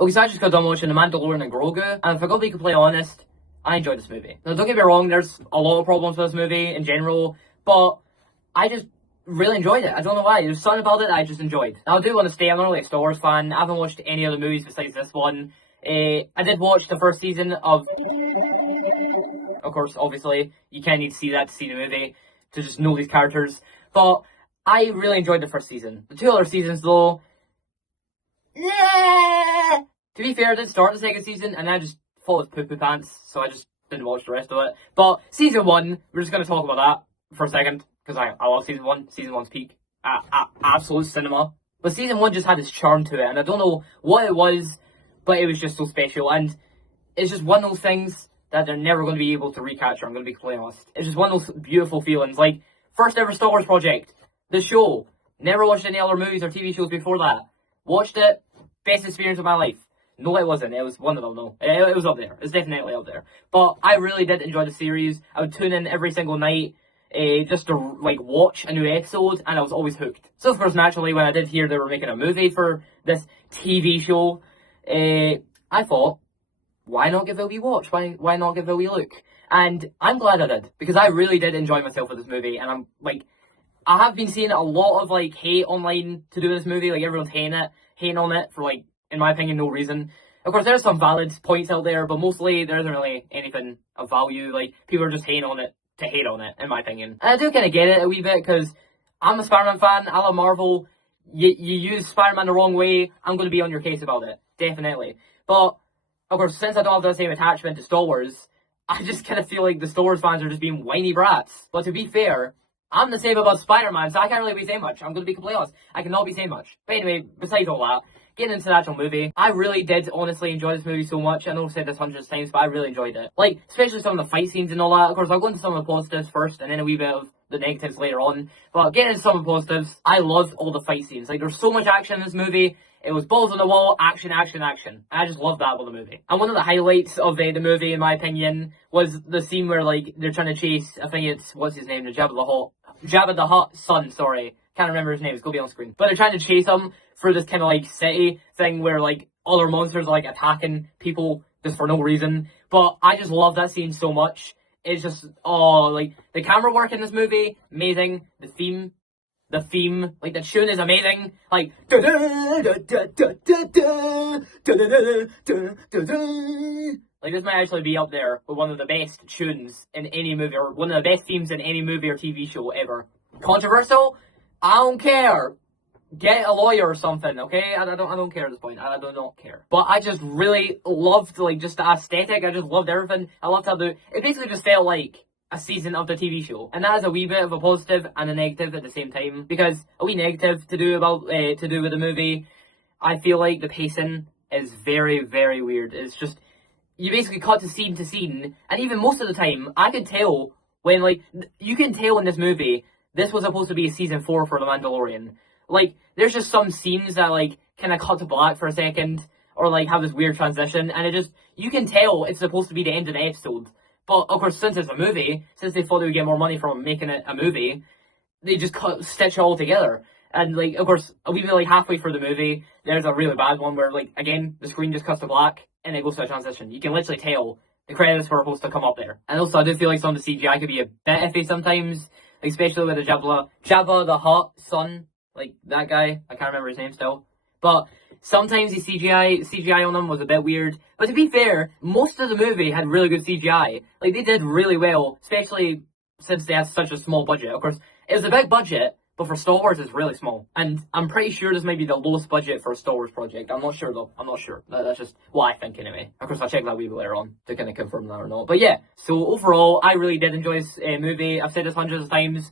Okay, so I just got done watching The Mandalorian and Grogu, and if I gotta be completely honest, I enjoyed this movie. Now, don't get me wrong, there's a lot of problems with this movie in general, but I just really enjoyed it. I don't know why. There's something about it that I just enjoyed. Now, I do want to say, I'm not really a Star Wars fan. I haven't watched any other movies besides this one. I did watch the first season of course, obviously, you can't need to see that to see the movie, to just know these characters. But I really enjoyed the first season. The two other seasons, though, to be fair, I did start the second season, and I just thought it was poo-poo pants, so I just didn't watch the rest of it. But season one, we're just going to talk about that for a second, because I love season one. Season one's peak. Absolute cinema. But season one just had this charm to it, and I don't know what it was, but it was just so special. And it's just one of those things that they're never going to be able to recapture, I'm going to be completely honest. It's just one of those beautiful feelings. Like, first ever Star Wars project. The show. Never watched any other movies or TV shows before that. Watched it. Best experience of my life. No, it wasn't. It was one of them, no. It was up there. It's definitely up there. But I really did enjoy the series. I would tune in every single night just to, like, watch a new episode, and I was always hooked. So, of course, naturally, when I did hear they were making a movie for this TV show, I thought, why not give it a wee watch? Why not give it a wee look? And I'm glad I did, because I really did enjoy myself with this movie, and I'm, like, I have been seeing a lot of, like, hate online to do this movie. Like, everyone's hating on it for, like, in my opinion, no reason. Of course, there's some valid points out there, but mostly there isn't really anything of value. Like, people are just hating on it to hate on it, in my opinion. And I do kind of get it a wee bit, because I'm a Spider-Man fan, I love Marvel. You use Spider-Man the wrong way, I'm going to be on your case about it. Definitely. But, of course, since I don't have the same attachment to Star Wars, I just kind of feel like the Star Wars fans are just being whiny brats. But to be fair, I'm the same about Spider-Man, so I can't really be saying much. I'm going to be completely honest. I cannot be saying much. But anyway, besides all that, getting into the actual movie, I really did honestly enjoy this movie so much. I know I've said this hundreds of times, but I really enjoyed it. Like, especially some of the fight scenes and all that. Of course, I'll go into some of the positives first, and then a wee bit of the negatives later on. But getting into some of the positives, I loved all the fight scenes. Like, there's so much action in this movie. It was balls on the wall, action, action, action. I just loved that about the movie. And one of the highlights of the movie, in my opinion, was the scene where, like, they're trying to chase, I think it's, what's his name, Jabba the Hutt's son, sorry. Can't remember his name, it's gonna be on screen. But they're trying to chase him through this kind of, like, city thing where, like, other monsters are, like, attacking people just for no reason. But I just love that scene so much. It's just, oh, like, the camera work in this movie, amazing. The theme, like, the tune is amazing. Like, like, this might actually be up there with one of the best tunes in any movie, or one of the best themes in any movie or TV show ever. Controversial? I don't care. Get a lawyer or something, okay? I don't care at this point. I do not care. But I just really loved, like, just the aesthetic. I just loved everything. I loved how it basically just felt like a season of the TV show. And that is a wee bit of a positive and a negative at the same time. Because a wee negative to do with the movie, I feel like the pacing is very, very weird. It's just, you basically cut to scene, and even most of the time, I could tell when, like, you can tell in this movie, this was supposed to be season 4 for The Mandalorian. Like, there's just some scenes that, like, kind of cut to black for a second, or, like, have this weird transition, and it just, you can tell it's supposed to be the end of the episode. But, of course, since it's a movie, since they thought they would get more money from making it a movie, they just stitch it all together. And, like, of course, a wee bit, like, halfway through the movie, there's a really bad one where, like, again, the screen just cuts to black, and it goes to a transition. You can literally tell the credits were supposed to come up there. And also, I do feel like some of the CGI could be a bit iffy sometimes, especially with the Jabba the Hutt's son, like, that guy. I can't remember his name still. But sometimes the CGI on him was a bit weird. But to be fair, most of the movie had really good CGI. Like, they did really well, especially since they had such a small budget. Of course, it was a big budget, but for Star Wars, it's really small. And I'm pretty sure this might be the lowest budget for a Star Wars project. I'm not sure, though. I'm not sure. That's just what I think, anyway. Of course, I'll check that wee bit later on to kind of confirm that or not. But yeah, so overall, I really did enjoy this movie. I've said this hundreds of times.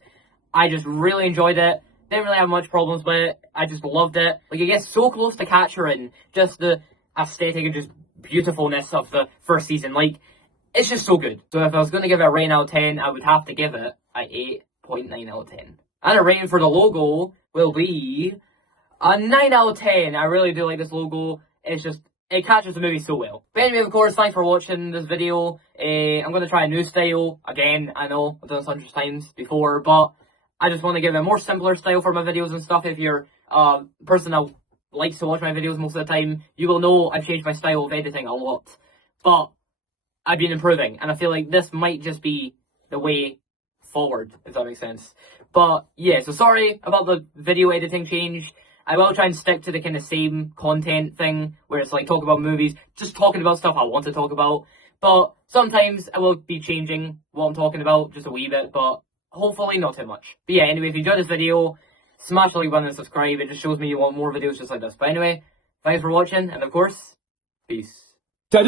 I just really enjoyed it. Didn't really have much problems with it. I just loved it. Like, it gets so close to capturing just the aesthetic and just beautifulness of the first season. Like, it's just so good. So if I was going to give it a rating out of 10, I would have to give it an 8.9 out of 10. And a rating for the logo will be a 9 out of 10. I really do like this logo. It's just, it catches the movie so well. But anyway, of course, thanks for watching this video. I'm going to try a new style. Again, I know I've done this hundreds of times before, but I just want to give a more simpler style for my videos and stuff. If you're a person that likes to watch my videos most of the time, you will know I've changed my style of editing a lot. But I've been improving, and I feel like this might just be the way forward, if that makes sense. But yeah, so sorry about the video editing change. I will try and stick to the kind of same content thing, where it's like talk about movies, just talking about stuff I want to talk about. But sometimes I will be changing what I'm talking about just a wee bit, but hopefully not too much. But yeah, anyway, if you enjoyed this video, smash the like button and subscribe. It just shows me you want more videos just like this. But anyway, thanks for watching, and of course, peace. Also,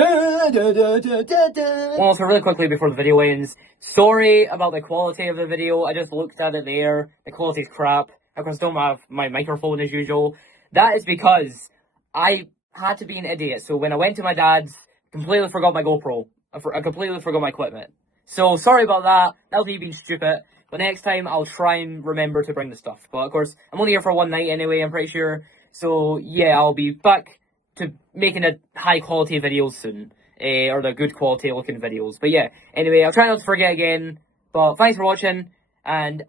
really quickly before the video ends, sorry about the quality of the video. I just looked at it there. The quality's crap. Of course, I don't have my microphone as usual. That is because I had to be an idiot. So when I went to my dad's, completely forgot my GoPro. I completely forgot my equipment. So sorry about that. That was me being stupid. But next time, I'll try and remember to bring the stuff. But of course, I'm only here for one night anyway, I'm pretty sure. So yeah, I'll be back to making a high quality videos soon. Or the good quality looking videos. But yeah, anyway, I'll try not to forget again. But thanks for watching, and